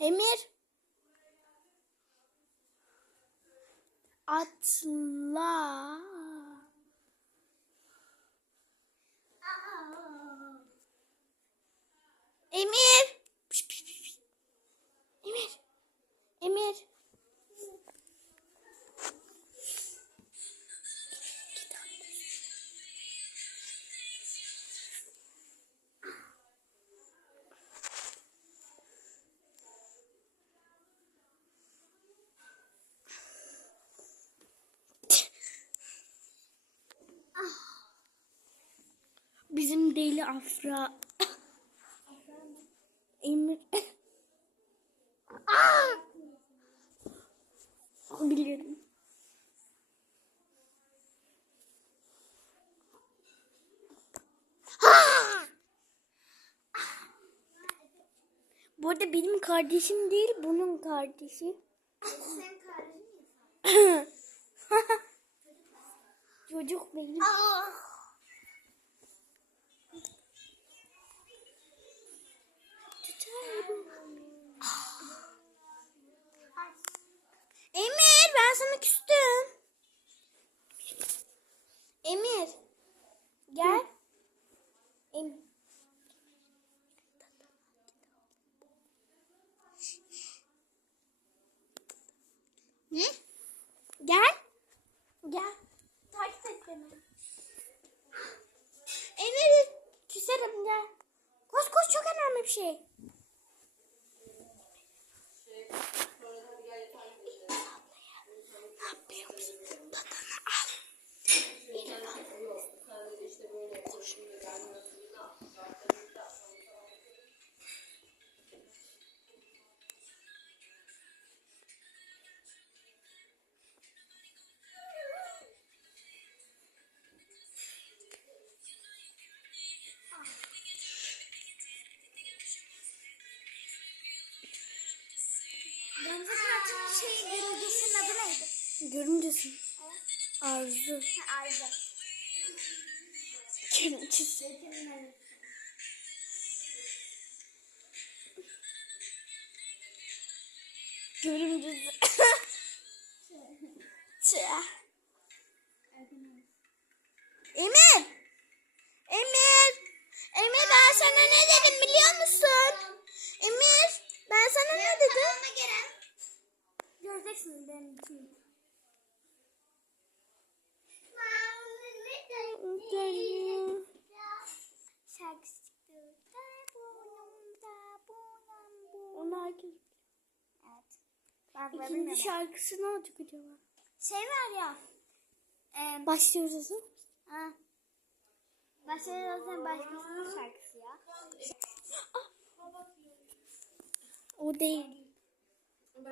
Emir. Atla. Bizim deli Afra. Emir. Aa! Biliyorum. Ha! Bu arada benim kardeşim değil, bunun kardeşi. Sen kardeşin Çocuk benim. Emir ben sana küstüm. Emir gel. Emir. Ne? Gel. Gel. Takip et beni. Emir küserim gel. Koş koş çok önemli bir şey. Şey görüntüsünün adı neydi? Görümcesin. Arzu. Ha, Arzu. Kimçisi. Görümcesi. Tüh. Göreceksiniz benim için. Şarkısı çıktı. Onu herkes Evet. Bak İkinci şarkısı ne olacak acaba? Şey var ya. E, Başlıyoruz o zaman. ha. Başka zaten başkasının şarkısı ya. O değil. Bu